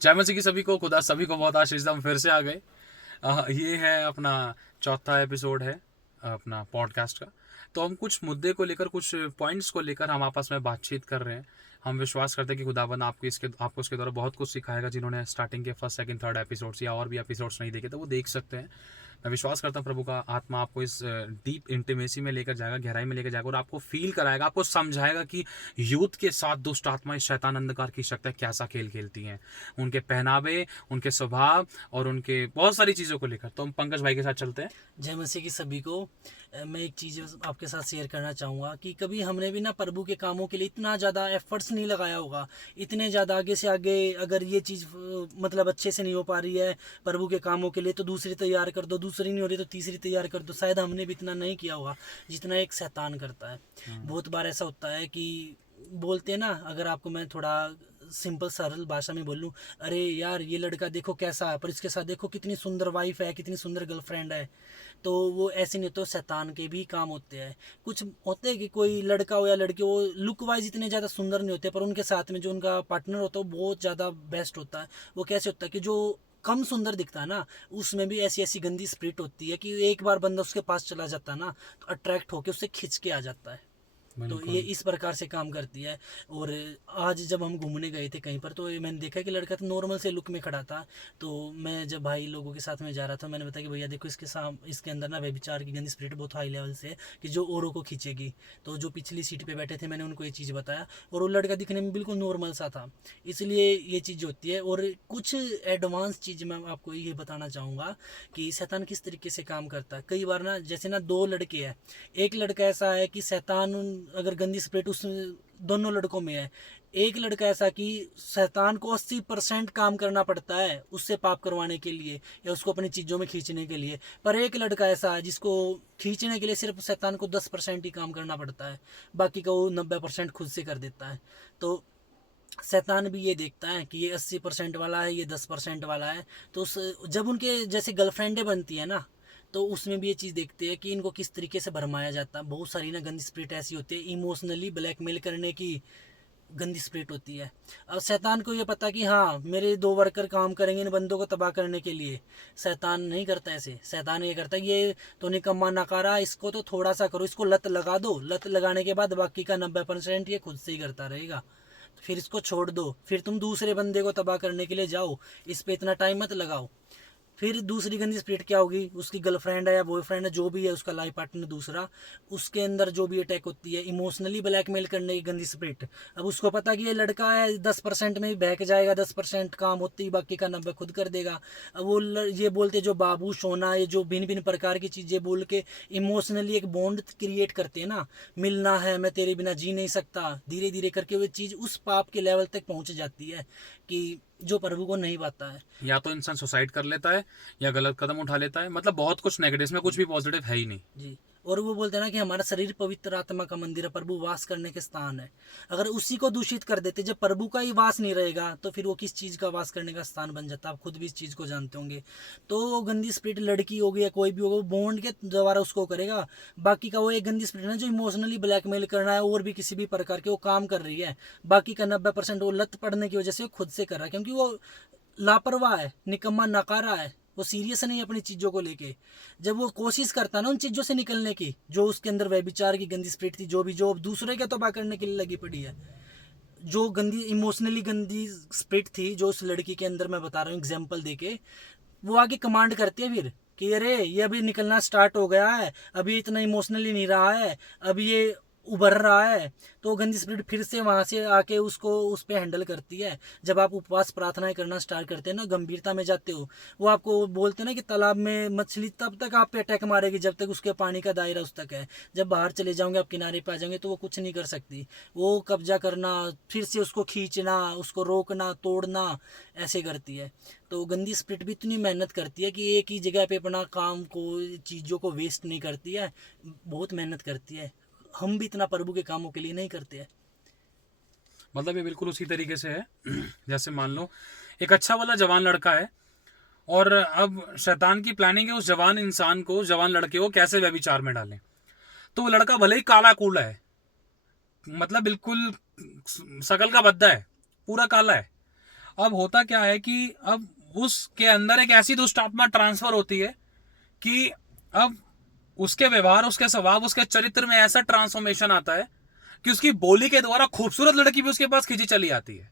जय मसीह की सभी को, खुदा सभी को बहुत आशीष दे। हम फिर से आ गए। ये है अपना चौथा एपिसोड है अपना पॉडकास्ट का। तो हम कुछ मुद्दे को लेकर, कुछ पॉइंट्स को लेकर हम आपस में बातचीत कर रहे हैं। हम विश्वास करते हैं कि खुदाबंद आपको इसके द्वारा बहुत कुछ सिखाएगा। जिन्होंने स्टार्टिंग के फर्स्ट सेकंड थर्ड एपिसोड्स या और भी एपिसोड्स नहीं देखे तो वो देख सकते हैं। मैं विश्वास करता हूँ प्रभु का आत्मा आपको इस डीप इंटीमेसी में लेकर जाएगा, गहराई में लेकर जाएगा और आपको फील कराएगा, आपको समझाएगा कि यूथ के साथ दुष्ट आत्माएं, शैतान अंधकार की शक्तियां कैसा खेल खेलती हैं, उनके पहनावे, उनके स्वभाव और उनके बहुत सारी चीज़ों को लेकर। तो हम पंकज भाई के साथ चलते हैं। जय मसीह की सभी को। मैं एक चीज़ आपके साथ शेयर करना चाहूँगा कि कभी हमने भी ना प्रभु के कामों के लिए इतना ज़्यादा एफर्ट्स नहीं लगाया होगा, इतने ज़्यादा आगे से आगे अगर ये चीज़ मतलब अच्छे से नहीं हो पा रही है प्रभु के कामों के लिए तो दूसरी तैयार कर दो, दूसरी नहीं हो रही तो तीसरी तैयार कर दो। शायद हमने भी इतना नहीं किया होगा जितना एक शैतान करता है। बहुत बार ऐसा होता है कि बोलते हैं ना, अगर आपको मैं थोड़ा सिंपल सरल भाषा में बोलूँ, अरे यार ये लड़का देखो कैसा है, पर इसके साथ देखो कितनी सुंदर वाइफ है, कितनी सुंदर गर्लफ्रेंड है। तो वो ऐसे नहीं, तो शैतान के भी काम होते हैं। कुछ होते हैं कि कोई लड़का हो या लड़की हो, लुक वाइज इतने ज़्यादा सुंदर नहीं होते, पर उनके साथ में जो उनका पार्टनर होता है वो बहुत ज़्यादा बेस्ट होता है। वो कैसे होता है कि जो कम सुंदर दिखता है ना, उसमें भी ऐसी ऐसी गंदी स्पिरिट होती है कि एक बार बंदा उसके पास चला जाता है ना, तो अट्रैक्ट होकर उससे खिंच के आ जाता है। तो ये बिल्कुल। इस प्रकार से काम करती है। और आज जब हम घूमने गए थे कहीं पर, तो ये मैंने देखा कि लड़का तो नॉर्मल से लुक में खड़ा था। तो मैं जब भाई लोगों के साथ में जा रहा था, मैंने बताया कि भैया देखो इसके अंदर ना व्यभिचार की गंदी स्पिरिट बहुत हाई लेवल से है कि जो औरों को खींचेगी। तो जो पिछली सीट पे बैठे थे मैंने उनको ये चीज़ बताया, और वो लड़का दिखने में बिल्कुल नॉर्मल सा था। इसलिए ये चीज़ होती है। और कुछ एडवांस चीज़ मैं आपको ये बताना चाहूँगा कि शैतान किस तरीके से काम करता है। कई बार ना, जैसे ना दो लड़के हैं, एक लड़का ऐसा है कि शैतान अगर गंदी स्पिरिट उस दोनों लड़कों में है। एक लड़का ऐसा कि शैतान को 80% काम करना पड़ता है उससे पाप करवाने के लिए या उसको अपनी चीज़ों में खींचने के लिए। पर एक लड़का ऐसा है जिसको खींचने के लिए सिर्फ शैतान को 10% ही काम करना पड़ता है, बाकी का वो 90% खुद से कर देता है। तो शैतान भी ये देखता है कि ये 80% वाला है, ये 10% वाला है। तो जब उनके जैसे गर्लफ्रेंडें बनती है ना, तो उसमें भी ये चीज़ देखते हैं कि इनको किस तरीके से भरमाया जाता है। बहुत सारी ना गंदी स्पिरिट ऐसी होती है, इमोशनली ब्लैकमेल करने की गंदी स्पिरिट होती है। अब शैतान को ये पता कि हाँ मेरे दो वर्कर काम करेंगे इन बंदों को तबाह करने के लिए। शैतान नहीं करता ऐसे। शैतान ये करता है, ये तो निकम्मा नकारा, इसको तो थोड़ा सा करो, इसको लत लगा दो, लत लगाने के बाद बाकी का 90% ये खुद से ही करता रहेगा। फिर इसको छोड़ दो, फिर तुम दूसरे बंदे को तबाह करने के लिए जाओ, इस पे इतना टाइम मत लगाओ। फिर दूसरी गंदी स्पिरिट क्या होगी, उसकी गर्लफ्रेंड है या बॉयफ्रेंड है, जो भी है उसका लाइफ पार्टनर दूसरा, उसके अंदर जो भी अटैक होती है इमोशनली ब्लैकमेल करने की गंदी स्पिरिट। अब उसको पता कि ये लड़का है 10% में ही बहक जाएगा, 10% काम होती ही बाकी का 90 खुद कर देगा। अब वो ये बोलते जो बाबू सोना, ये जो भिन्न भिन्न प्रकार की चीज़ें बोल के इमोशनली एक बॉन्ड क्रिएट करते हैं ना, मिलना है, मैं तेरे बिना जी नहीं सकता, धीरे धीरे करके वो चीज़ उस पाप के लेवल तक पहुंच जाती है कि जो प्रभु को नहीं पाता है। या तो इंसान सुसाइड कर लेता है या गलत कदम उठा लेता है। मतलब बहुत कुछ नेगेटिव, इसमें कुछ भी पॉजिटिव है ही नहीं। जी। और वो बोलते हैं ना कि हमारा शरीर पवित्र आत्मा का मंदिर है, प्रभु वास करने के स्थान है। अगर उसी को दूषित कर देते, जब प्रभु का ही वास नहीं रहेगा तो फिर वो किस चीज़ का वास करने का स्थान बन जाता है। आप खुद भी इस चीज़ को जानते होंगे। तो वो गंदी स्पिरिट लड़की होगी या कोई भी होगा, वो बॉन्ड के द्वारा उसको करेगा। बाकी का वो एक गंदी स्पिरिट है जो इमोशनली ब्लैकमेल करना है और भी किसी भी प्रकार के वो काम कर रही है। बाकी का 90% वो लत पड़ने की वजह से वो खुद से कर रहा है, क्योंकि वो लापरवाह है, निकम्मा नकारा है, वो सीरियस नहीं है अपनी चीज़ों को लेके। जब वो कोशिश करता ना उन चीज़ों से निकलने की, जो उसके अंदर व्यभिचार की गंदी स्पिरिट थी, जो भी जो दूसरे के तबाह करने के लिए लगी पड़ी है, जो गंदी इमोशनली गंदी स्पिरिट थी जो उस लड़की के अंदर, मैं बता रहा हूँ एग्जाम्पल देके, वो आगे कमांड करती है फिर कि अरे ये अभी निकलना स्टार्ट हो गया है, अभी इतना इमोशनली नहीं रहा है, अभी ये उभर रहा है। तो गंदी स्पिरिट फिर से वहाँ से आके उसको उस पर हैंडल करती है। जब आप उपवास प्रार्थनाएं करना स्टार्ट करते हैं ना, गंभीरता में जाते हो, वो आपको बोलते हैं ना कि तालाब में मछली तब तक आप पे अटैक मारेगी जब तक उसके पानी का दायरा उस तक है। जब बाहर चले जाओगे, आप किनारे पे आ जाओगे, तो वो कुछ नहीं कर सकती। वो कब्जा करना, फिर से उसको खींचना, उसको रोकना, तोड़ना, ऐसे करती है। तो गंदी स्पिरिट भी इतनी मेहनत करती है कि एक ही जगह पे अपना काम को, चीज़ों को वेस्ट नहीं करती है, बहुत मेहनत करती है। हम भी इतना प्रभु के कामों के लिए नहीं करते हैं। मतलब ये बिल्कुल उसी तरीके से है जैसे मान लो एक अच्छा वाला जवान लड़का है और अब शैतान की प्लानिंग है उस जवान इंसान को, जवान लड़के को कैसे व्यभिचार में डालें। तो वो लड़का भले ही काला कूला है, मतलब बिल्कुल शकल का भद्दा है, पूरा काला है, अब होता क्या है कि अब उसके अंदर एक ऐसी दुष्ट आत्मा ट्रांसफर होती है कि अब उसके व्यवहार, उसके स्वभाव, उसके चरित्र में ऐसा ट्रांसफॉर्मेशन आता है कि उसकी बोली के द्वारा खूबसूरत लड़की भी उसके पास खींची चली आती है।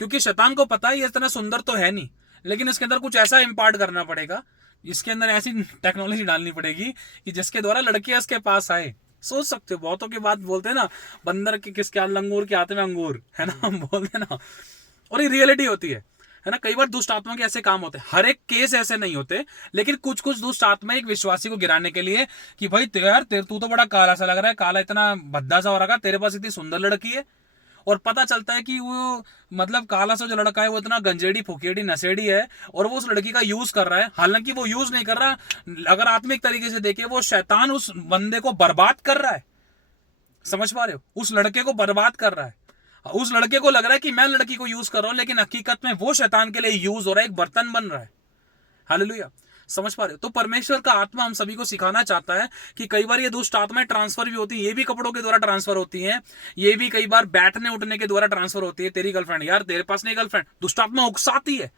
क्योंकि शैतान को पता है ये इतना सुंदर तो है नहीं, लेकिन इसके अंदर कुछ ऐसा इम्पार्ट करना पड़ेगा, इसके अंदर ऐसी टेक्नोलॉजी डालनी पड़ेगी कि जिसके द्वारा लड़कियां इसके पास आए। सोच सकते हो, बहुतों की बात बोलते हैं ना, बंदर के किसके लंगूर के हाथ में अंगूर, है ना, हम बोलते हैं ना, और ये रियलिटी होती है ना। कई बार दुष्ट आत्मा के ऐसे काम होते हैं, हर एक केस ऐसे नहीं होते, लेकिन कुछ कुछ दुष्ट आत्मा एक विश्वासी को गिराने के लिए कि भाई यार तू तो बड़ा काला सा लग रहा है, काला इतना भद्दा सा हो रहा है, तेरे पास इतनी सुंदर लड़की है, और पता चलता है कि वो मतलब काला सा जो लड़का है वो इतना गंजेड़ी फुकेड़ी नशेड़ी है, और वो उस लड़की का यूज कर रहा है। हालांकि वो यूज नहीं कर रहा, अगर आत्मिक तरीके से देखे वो शैतान उस बंदे को बर्बाद कर रहा है। समझ पा रहे हो, उस लड़के को बर्बाद कर रहा है। उस लड़के को लग रहा है कि मैं लड़की को यूज कर रहा हूं, लेकिन हकीकत में वो शैतान के लिए यूज हो रहा है, एक बर्तन बन रहा है। हालेलुया, समझ पा रहे हो। तो परमेश्वर का आत्मा हम सभी को सिखाना चाहता है कि कई बार ये दुष्ट आत्माएं ट्रांसफर भी होती है, ये भी कपड़ों के द्वारा ट्रांसफर होती हैं, ये भी कई बार बैठने उठने के द्वारा ट्रांसफर होती है। तेरी गर्लफ्रेंड, यार तेरे पास नहीं गर्लफ्रेंड, दुष्ट आत्मा उकसाती है,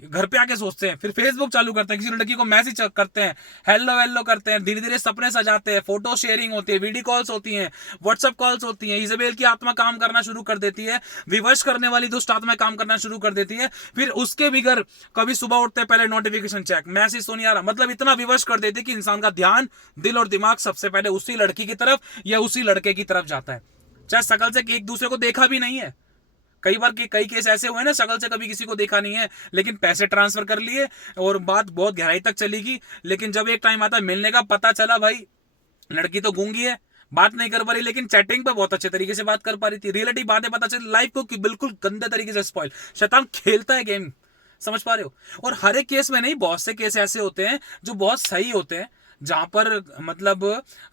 घर पे आके सोचते हैं, फिर फेसबुक चालू करते हैं, किसी लड़की को मैसेज करते हैं, हेलो हेलो करते हैं, धीरे धीरे सपने सजाते हैं, फोटो शेयरिंग होती है, वीडियो कॉल्स होती हैं, व्हाट्सएप कॉल्स होती हैं। इजेबेल की आत्मा काम करना शुरू कर देती है, विवश करने वाली दुष्ट आत्मा काम करना शुरू कर देती है। फिर उसके बिगर कभी सुबह उठते हैं पहले नोटिफिकेशन चेक, मैसेज तो नहीं आ रहा, मतलब इतना विवश कर देती है कि इंसान का ध्यान, दिल और दिमाग सबसे पहले उसी लड़की की तरफ या उसी लड़के की तरफ जाता है, चाहे शकल से एक दूसरे को देखा भी नहीं है। कई बार कई केस ऐसे हुए ना, शकल से कभी किसी को देखा नहीं है, लेकिन पैसे ट्रांसफर कर लिए और बात बहुत गहराई तक चलेगी, लेकिन जब एक टाइम आता है मिलने का, पता चला भाई लड़की तो गूंगी है, बात नहीं कर पा रही, लेकिन चैटिंग पे बहुत अच्छे तरीके से बात कर पा रही थी। रियलिटी बातें पता चली, लाइफ को बिल्कुल गंदे तरीके से स्पॉइल। शैतान खेलता है गेम, समझ पा रहे हो। और हर एक केस में नहीं, बहुत से केस ऐसे होते हैं जो बहुत सही होते हैं, जहां पर मतलब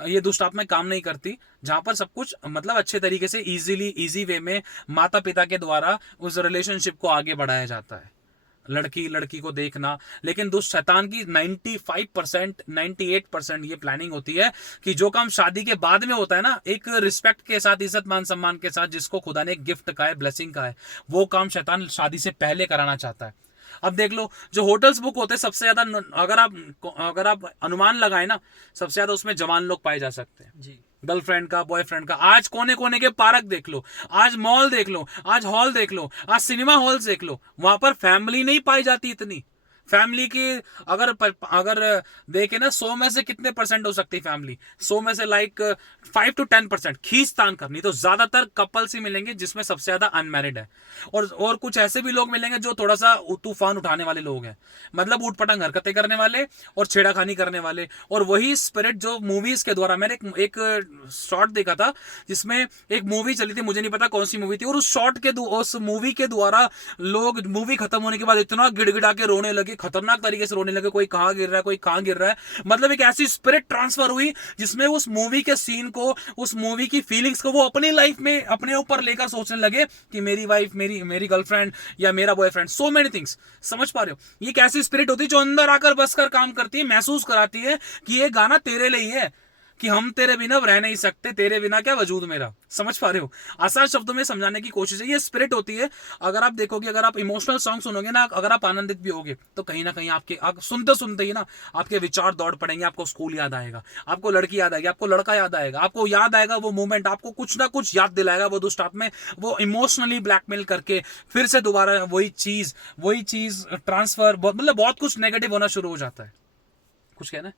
ये दुष्ट आत्माएं काम नहीं करती, जहां पर सब कुछ मतलब अच्छे तरीके से इजी वे में माता पिता के द्वारा उस रिलेशनशिप को आगे बढ़ाया जाता है, लड़की लड़की को देखना। लेकिन दुष्ट शैतान की 95% 98% ये प्लानिंग होती है कि जो काम शादी के बाद में होता है ना, एक रिस्पेक्ट के साथ, इज्जत मान सम्मान के साथ, जिसको खुदा ने गिफ्ट का है, ब्लेसिंग का है, वो काम शैतान शादी से पहले कराना चाहता है। अब देख लो, जो होटल्स बुक होते हैं सबसे ज्यादा, अगर आप अनुमान लगाए ना, सबसे ज्यादा उसमें जवान लोग पाए जा सकते हैं जी। गर्लफ्रेंड का, बॉयफ्रेंड का। आज कोने कोने के पार्क देख लो, आज मॉल देख लो, आज हॉल देख लो, आज सिनेमा हॉल्स देख लो, वहां पर फैमिली नहीं पाई जाती इतनी। फैमिली की अगर देखे ना, 100 में से कितने परसेंट हो सकती है फैमिली? 100 में से लाइक 5 to 10% खींचतान करनी, तो ज्यादातर कपल्स ही मिलेंगे जिसमें सबसे ज्यादा अनमैरिड है। और कुछ ऐसे भी लोग मिलेंगे जो थोड़ा सा तूफान उठाने वाले लोग हैं, मतलब ऊटपटांग हरकतें करने वाले और छेड़ाखानी करने वाले। और वही स्पिरिट जो मूवीज के द्वारा, मैंने एक शॉर्ट देखा था जिसमें एक मूवी चली थी, मुझे नहीं पता कौन सी मूवी थी, और उस मूवी के द्वारा लोग मूवी खत्म होने के बाद इतना गिड़गिड़ा के रोने लगे, खतरनाक तरीके से रोने लगे, कोई कहां गिर रहा है, कोई कहां गिर रहा है। मतलब एक ऐसी स्पिरिट ट्रांसफर हुई जिसमें उस मूवी के सीन को, उस मूवी की फीलिंग्स को वो अपनी लाइफ में अपने ऊपर लेकर सोचने लगे कि मेरी वाइफ, मेरी गर्लफ्रेंड या मेरा बॉयफ्रेंड, सो मेनी थिंग्स। समझ पा रहे हो? ये कैसी स्पिरिट होती है जो अंदर आकर बस कर काम करती है, महसूस कराती है कि ये गाना तेरे लिए ही है, कि हम तेरे बिना रह नहीं सकते, तेरे बिना क्या वजूद मेरा। समझ पा रहे हो? आसान शब्दों में समझाने की कोशिश है, ये स्पिरिट होती है। अगर आप देखोगे, अगर आप इमोशनल सॉन्ग सुनोगे ना, अगर आप आनंदित भी होगे, तो कहीं ना कहीं आप सुनते सुनते ही ना आपके विचार दौड़ पड़ेंगे। आपको स्कूल याद आएगा, आपको लड़की याद आएगी, आपको लड़का याद आएगा, आपको याद आएगा वो मोमेंट, आपको कुछ ना कुछ याद दिलाएगा वो दुष्ट आत्मा, वो इमोशनली ब्लैकमेल करके फिर से दोबारा वही चीज ट्रांसफर, मतलब बहुत कुछ नेगेटिव होना शुरू हो जाता है। कुछ कहना है?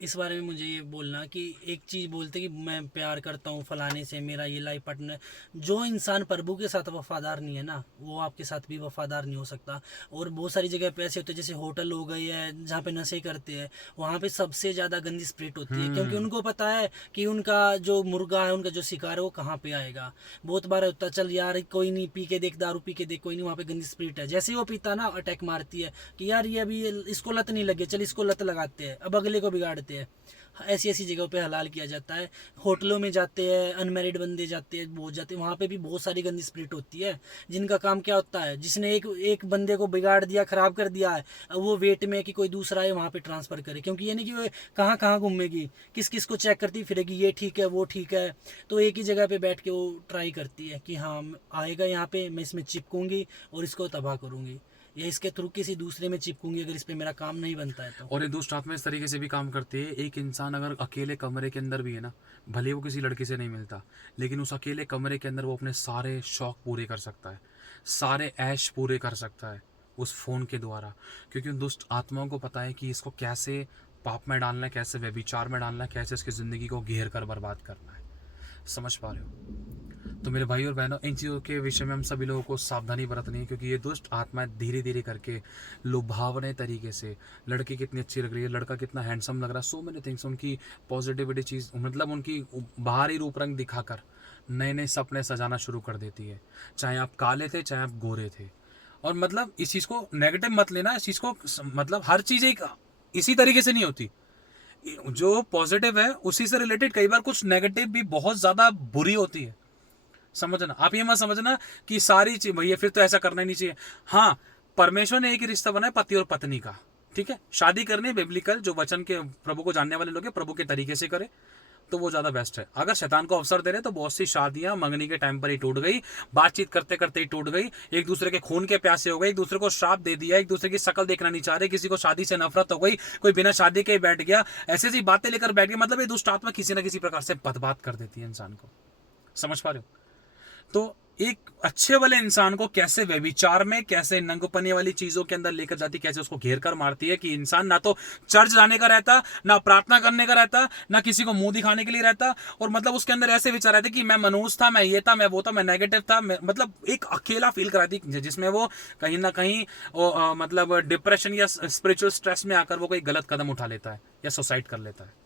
इस बारे में मुझे ये बोलना कि एक चीज़ बोलते कि मैं प्यार करता हूँ फलाने से, मेरा ये लाइफ पार्टनर, जो इंसान प्रभु के साथ वफादार नहीं है ना, वो आपके साथ भी वफादार नहीं हो सकता। और बहुत सारी जगह पे ऐसे होते हैं, जैसे होटल हो गई है जहाँ पे नशे करते हैं, वहाँ पे सबसे ज़्यादा गंदी स्प्रिट होती है, क्योंकि उनको पता है कि उनका जो मुर्गा है, उनका जो शिकार है वो कहाँ पे आएगा। बहुत बार होता है, चल यार कोई नहीं, पी के देख, दारू पी के देख, कोई नहीं, वहाँ पे गंदी स्प्रिट है। जैसे ही वो पीता ना, अटैक मारती है कि यार ये अभी इसको लत नहीं लगी, चल इसको लत लगाते हैं, अब अगले को बिगाड़ते हैं। देते हैं। ऐसी ऐसी जगहों पे हलाल किया जाता है। होटलों में जाते हैं, अनमैरिड बंदे जाते हैं, बहुत जाते हैं, वहाँ पे भी बहुत सारी गंदी स्पिरिट होती है, जिनका काम क्या होता है, जिसने एक एक बंदे को बिगाड़ दिया, खराब कर दिया है, अब वो वेट में है कि कोई दूसरा है वहाँ पे ट्रांसफ़र करे, क्योंकि ये नहीं कि वो कहाँ कहाँ घूमेगी, किस किस को चेक करती फिरेगी, ये ठीक है वो ठीक है। तो एक ही जगह पे बैठ के वो ट्राई करती है कि हाँ आएगा यहाँ पे, मैं इसमें चिपकूंगी और इसको तबाह करूँगी, या इसके थ्रू किसी दूसरे में चिपकूंगी अगर इस पे मेरा काम नहीं बनता है तो। और ये दुष्ट आत्मा इस तरीके से भी काम करती है, एक इंसान अगर अकेले कमरे के अंदर भी है ना, भले वो किसी लड़की से नहीं मिलता, लेकिन उस अकेले कमरे के अंदर वो अपने सारे शौक पूरे कर सकता है, सारे ऐश पूरे कर सकता है उस फ़ोन के द्वारा, क्योंकि उन दुष्ट आत्माओं को पता है कि इसको कैसे पाप में डालना है, कैसे व्यभिचार में डालना है, कैसे इसकी ज़िंदगी को घेर कर बर्बाद करना है। समझ पा रहे हो? तो मेरे भाई और बहनों, इन चीज़ों के विषय में हम सभी लोगों को सावधानी बरतनी है, क्योंकि ये दुष्ट आत्माएं धीरे धीरे करके लुभावने तरीके से, लड़की कितनी अच्छी लग रही है, लड़का कितना हैंडसम लग रहा है, सो मेनी थिंग्स, उनकी पॉजिटिविटी चीज़, मतलब उनकी बाहरी रूप रंग दिखाकर नए नए सपने सजाना शुरू कर देती है। चाहे आप काले थे, चाहे आप गोरे थे। और मतलब इस चीज़ को नेगेटिव मत लेना, इस चीज़ को मतलब हर चीज़ एक इसी तरीके से नहीं होती। जो पॉजिटिव है उसी से रिलेटेड कई बार कुछ नेगेटिव भी बहुत ज़्यादा बुरी होती है। समझना, आप ये मत समझना कि सारी चीज भैया फिर तो ऐसा करना ही नहीं चाहिए। हाँ, परमेश्वर ने एक ही रिश्ता बनाया, पति और पत्नी का, ठीक है। शादी करनी है बिब्लिकल, जो वचन के प्रभु को जानने वाले लोग हैं, प्रभु के तरीके से करे तो वो ज़्यादा बेस्ट है। अगर शैतान को अवसर दे रहे तो बहुत सी शादियां मंगनी के टाइम पर ही टूट गई, बातचीत करते करते ही टूट गई, एक दूसरे के खून के प्यासे हो गए, एक दूसरे को श्राप दे दिया, एक दूसरे की शक्ल देखना नहीं चाह रहे, किसी को शादी से नफरत हो गई, कोई बिना शादी के बैठ गया, ऐसी ऐसी बातें लेकर बैठ गया। मतलब ये दुष्ट आत्मा किसी ना किसी प्रकार से बर्बाद कर देती है इंसान को। समझ पा रहे हो? तो एक अच्छे वाले इंसान को कैसे व्यभिचार में, कैसे नंगपने वाली चीजों के अंदर लेकर जाती, कैसे उसको घेर कर मारती है कि इंसान ना तो चर्च जाने का रहता, ना प्रार्थना करने का रहता, ना किसी को मुंह दिखाने के लिए रहता, और मतलब उसके अंदर ऐसे विचार रहते कि मैं मनुष्य था, मैं ये था, मैं वो था, मैं नेगेटिव था, मतलब एक अकेला फील कराती, जिसमें वो कहीं ना कहीं मतलब डिप्रेशन या स्पिरिचुअल स्ट्रेस में आकर वो कोई गलत कदम उठा लेता है या सुसाइड कर लेता है।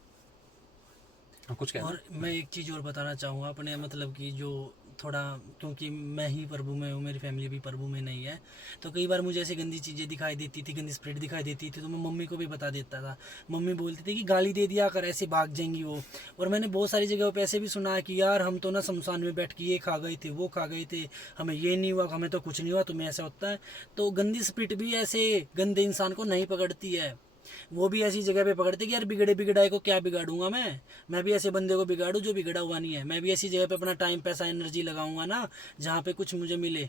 कुछ कहना? और मैं एक चीज़ और बताना चाहूँगा अपने, मतलब कि जो थोड़ा, क्योंकि मैं ही प्रभु में हूँ, मेरी फैमिली भी प्रभु में नहीं है, तो कई बार मुझे ऐसी गंदी चीज़ें दिखाई देती थी, गंदी स्पिरिट दिखाई देती थी, तो मैं मम्मी को भी बता देता था। मम्मी बोलती थी कि गाली दे दिया कर, ऐसे भाग जाएंगी वो। और मैंने बहुत सारी जगहों पे ऐसे भी सुना है कि यार हम तो ना शमशान में बैठ के ये खा गए थे, वो खा गए थे, हमें ये नहीं हुआ, हमें तो कुछ नहीं हुआ, तुम्हें ऐसा होता है। तो गंदी स्पिरिट भी ऐसे गंदे इंसान को नहीं पकड़ती है, वो भी ऐसी जगह पे पकड़ते कि यार बिगड़े बिगड़ाए को क्या बिगाड़ूंगा मैं भी ऐसे बंदे को बिगाड़ूं जो बिगड़ा हुआ नहीं है, मैं भी ऐसी जगह पे अपना टाइम पैसा एनर्जी लगाऊंगा ना जहाँ पे कुछ मुझे मिले।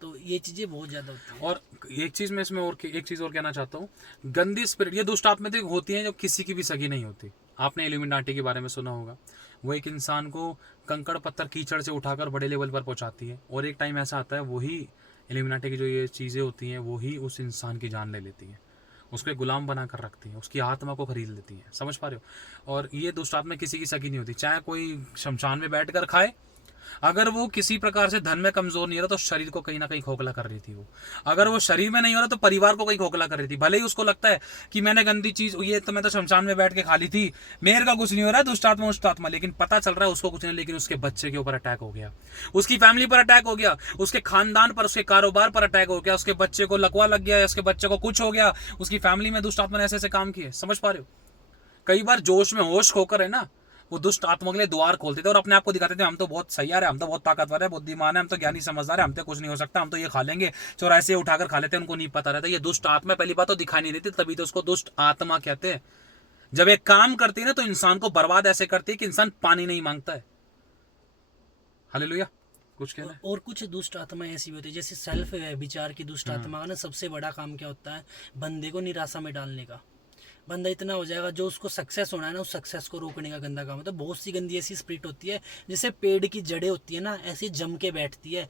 तो ये चीज़ें बहुत ज़्यादा होती है। और एक चीज मैं इसमें और एक चीज और कहना चाहता हूँ, गंदी स्पिरिट, ये दुष्ट आत्माएं होती हैं जो किसी की भी सगी नहीं होती। आपने इल्यूमिनाटी के बारे में सुना होगा, वो एक इंसान को कंकड़ पत्थर कीचड़ से उठाकर बड़े लेवल पर पहुंचाती है, और एक टाइम ऐसा आता है वही इल्यूमिनाटी की जो ये चीज़ें होती हैं वही उस इंसान की जान ले लेती हैं, उसको गुलाम बना कर रखती हैं, उसकी आत्मा को खरीद लेती हैं। समझ पा रहे हो? और ये दुष्ट आत्मा किसी की सगी नहीं होती, चाहे कोई शमशान में बैठ कर खाए, अगर वो किसी प्रकार से धन में कमजोर नहीं रहा तो शरीर को कहीं ना कहीं खोखला कर रही थी वो, अगर वो शरीर में नहीं हो रहा तो परिवार को कहीं खोखला कर रही थी। भले ही उसको लगता है कि मैंने गंदी चीज, ये तो मैं तो शमशान में बैठ के खा ली थी, मेरे का कुछ नहीं हो रहा है, दुष्टात्मा उष्टात्मा, लेकिन पता चल रहा है उसको कुछ नहीं, लेकिन उसके बच्चे के ऊपर अटैक हो गया, उसकी फैमिली पर अटैक हो गया, उसके खानदान पर, उसके कारोबार पर अटैक हो गया, उसके बच्चे को लकवा लग गया, उसके बच्चे को कुछ हो गया, उसकी फैमिली में दुष्ट आत्मा ने ऐसे ऐसे काम किए। समझ पा रहे हो? कई बार जोश में होश खोकर है ना, वो दुष्ट आत्मा के लिए द्वार खोलते थे और अपने आप को दिखाते थे हम तो बहुत सैयार है, हम तो बहुत ताकतवर है, बुद्धिमान है, हम तो ज्ञानी समझदार है, हमसे कुछ नहीं हो सकता, हम तो ये खा लेंगे, चौराहे उठाकर खा लेते हैं। उनको नहीं पता रहता ये दुष्ट आत्मा पहली बात तो दिखाई नहीं देती, तभी तो उसको दुष्ट आत्मा कहते हैं। जब एक काम करती है ना तो इंसान को बर्बाद ऐसे करती है कि इंसान पानी नहीं मांगता है। हालेलुया। कुछ कहना है? और कुछ दुष्ट आत्मा ऐसी भी होती है, जैसे सेल्फ विचार की दुष्ट आत्मा का ना सबसे बड़ा काम क्या होता है, बंदे को निराशा में डालने का। बंदा इतना हो जाएगा, जो उसको सक्सेस होना है ना उस सक्सेस को रोकने का गंदा काम होता है। बहुत सी गंदी ऐसी स्पिरिट होती है, जैसे पेड़ की जड़ें होती है ना, ऐसे जम के बैठती है।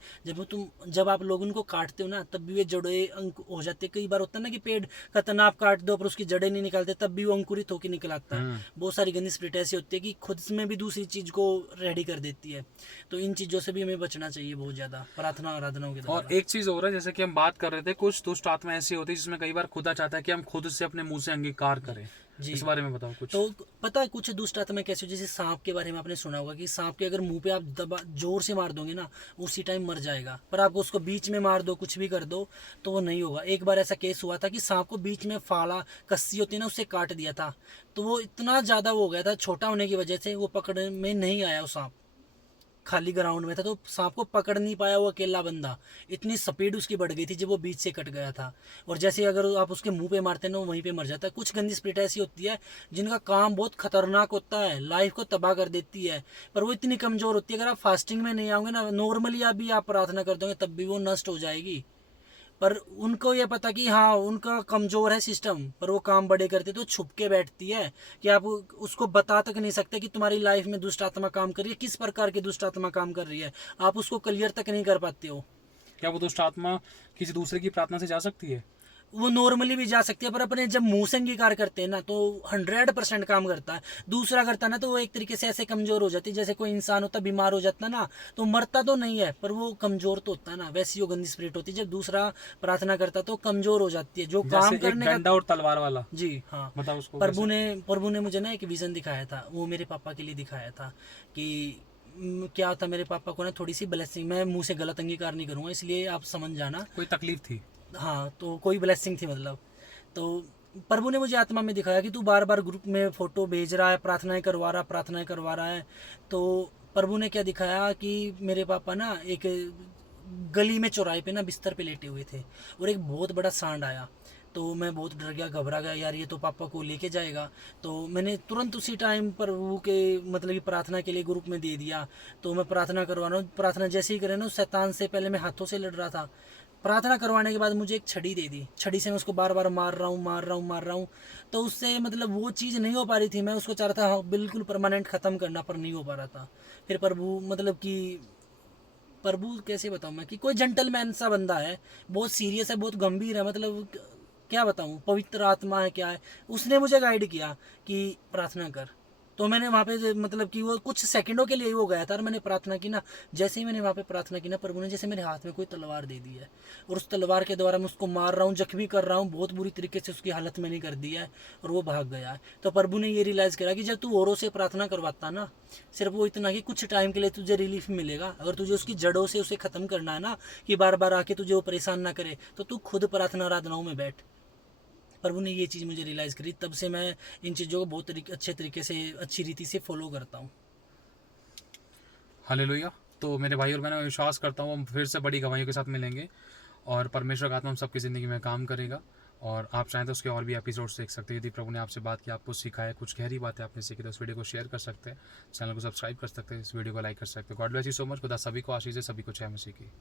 जब आप लोग उनको काटते हो ना तब भी वे जड़ें अंक हो जाती है। कई बार होता है ना कि पेड़ का तना आप काट दो पर उसकी जड़ें नहीं निकालते, तब भी वो अंकुरित होकर निकल आता है। बहुत सारी गंदी स्पिरिट ऐसी होती है कि खुद में भी दूसरी चीज को रेडी कर देती है। तो इन चीजों से भी हमें बचना चाहिए बहुत ज्यादा, प्रार्थना आराधनाओं के द्वारा। और एक चीज और है, जैसे कि हम बात कर रहे थे, कुछ दुष्ट आत्मा ऐसी होती है जिसमें कई बार खुदा चाहता है कि हम खुद से अपने मुंह से अंगीकार करें, जी। इस बारे में बताओ कुछ। तो पता है कुछ दुष्ट आत्मा कैसे, जैसे सांप के बारे में आपने सुना होगा कि सांप के अगर मुंह पे आप दबा जोर से मार दोगे ना, उसी टाइम मर जाएगा। पर आप उसको बीच में मार दो, कुछ भी कर दो, तो वो नहीं होगा। एक बार ऐसा केस हुआ था कि सांप को बीच में फाला कस्सी होती है ना, उससे काट दिया था। तो वो इतना ज़्यादा हो गया था, छोटा होने की वजह से वो पकड़ में नहीं आया। वो सांप खाली ग्राउंड में था तो सांप को पकड़ नहीं पाया वो अकेला बंदा। इतनी स्पीड उसकी बढ़ गई थी जब वो बीच से कट गया था। और जैसे अगर आप उसके मुंह पे मारते हैं ना, वो वहीं पे मर जाता है। कुछ गंदी स्पिरिट ऐसी होती है जिनका काम बहुत खतरनाक होता है, लाइफ को तबाह कर देती है, पर वो इतनी कमज़ोर होती है। अगर आप फास्टिंग में नहीं आओगे ना, नॉर्मली अभी आप प्रार्थना कर दोगे तब भी वो नष्ट हो जाएगी। पर उनको ये पता कि हाँ उनका कमज़ोर है सिस्टम, पर वो काम बड़े करते तो छुप के बैठती है कि आप उसको बता तक नहीं सकते कि तुम्हारी लाइफ में दुष्ट आत्मा काम कर रही है, किस प्रकार की दुष्ट आत्मा काम कर रही है। आप उसको क्लियर तक नहीं कर पाते हो। क्या वो दुष्ट आत्मा किसी दूसरे की प्रार्थना से जा सकती है? वो नॉर्मली भी जा सकती है, पर अपने जब मुंह से अंगीकार करते हैं ना तो 100% काम करता है। दूसरा करता ना तो वो एक तरीके से ऐसे कमज़ोर हो जाती है, जैसे कोई इंसान होता बीमार हो जाता ना, तो मरता तो नहीं है पर वो कमज़ोर तो होता है ना, वैसी वो गंदी स्पिरिट होती है। जब दूसरा प्रार्थना करता तो कमज़ोर हो जाती है, जो काम जैसे एक करने का। डंडा और तलवार वाला। जी हाँ। बताओ उसको प्रभु कैसे। ने प्रभु ने मुझे ना एक विज़न दिखाया था, वो मेरे पापा के लिए दिखाया था कि क्या होता, मेरे पापा को ना थोड़ी सी ब्लेसिंग, मैं मुंह से गलत अंगीकार नहीं करूँगा इसलिए आप समझ जाना। कोई तकलीफ थी? हाँ, तो कोई ब्लेसिंग थी मतलब। तो प्रभु ने मुझे आत्मा में दिखाया कि तू बार बार ग्रुप में फ़ोटो भेज रहा है, प्रार्थनाएं करवा रहा है। तो प्रभु ने क्या दिखाया कि मेरे पापा ना एक गली में चौराहे पे ना बिस्तर पे लेटे हुए थे और एक बहुत बड़ा सांड आया। तो मैं बहुत डर गया, घबरा गया, यार ये तो पापा को लेके जाएगा। तो मैंने तुरंत उसी टाइम प्रभु के मतलब कि प्रार्थना के लिए ग्रुप में दे दिया। तो मैं प्रार्थना करवा रहा हूँ, प्रार्थना जैसे ही करे ना, उस शैतान से पहले मैं हाथों से लड़ रहा था। प्रार्थना करवाने के बाद मुझे एक छड़ी दे दी, छड़ी से मैं उसको बार बार मार रहा हूँ। तो उससे मतलब वो चीज़ नहीं हो पा रही थी। मैं उसको चाह रहा था हाँ, बिल्कुल परमानेंट ख़त्म करना, पर नहीं हो पा रहा था। फिर प्रभु मतलब कि प्रभु कैसे बताऊँ मैं कि कोई जेंटलमैन सा बंदा है, बहुत सीरियस है, बहुत गंभीर है, मतलब क्या बताऊँ, पवित्र आत्मा है क्या है, उसने मुझे गाइड किया कि प्रार्थना कर। तो मैंने वहाँ पे मतलब कि वो कुछ सेकंडों के लिए ही वो गया था और मैंने प्रार्थना की ना। जैसे ही मैंने वहाँ पे प्रार्थना की ना, प्रभु ने जैसे मेरे हाथ में कोई तलवार दे दी है और उस तलवार के द्वारा मैं उसको मार रहा हूँ, जख्मी कर रहा हूँ, बहुत बुरी तरीके से उसकी हालत मैंने कर दी है और वो भाग गया है। तो प्रभु ने ये रियलाइज़ करा कि जब तू औरों से प्रार्थना करवाता ना, सिर्फ वो इतना कि कुछ टाइम के लिए तुझे रिलीफ मिलेगा, अगर तुझे उसकी जड़ों से उसे ख़त्म करना है ना, कि बार बार आके तुझे वो परेशान ना करे, तो तू खुद प्रार्थना आराधनाओं में बैठ। प्रभु ने ये चीज़ मुझे रियलाइज़ करी, तब से मैं इन चीज़ों को बहुत अच्छे तरीके से, अच्छी रीति से फॉलो करता हूँ। हालेलुया। तो मेरे भाई और मैं विश्वास करता हूँ हम फिर से बड़ी गवाहियों के साथ मिलेंगे और परमेश्वर का आत्मा हम सबकी ज़िंदगी में काम करेगा। और आप चाहें तो उसके और भी एपिसोड्स देख सकते हैं। यदि प्रभु ने आपसे बात की, आपको सिखाया, कुछ गहरी बातें आपने सीखी, तो इस वीडियो को शेयर कर सकते हैं, चैनल को सब्सक्राइब कर सकते हैं, इस वीडियो को लाइक कर सकते हैं। God bless you so much. खुदा सभी को आशीष दे, सभी को जय मसीह की।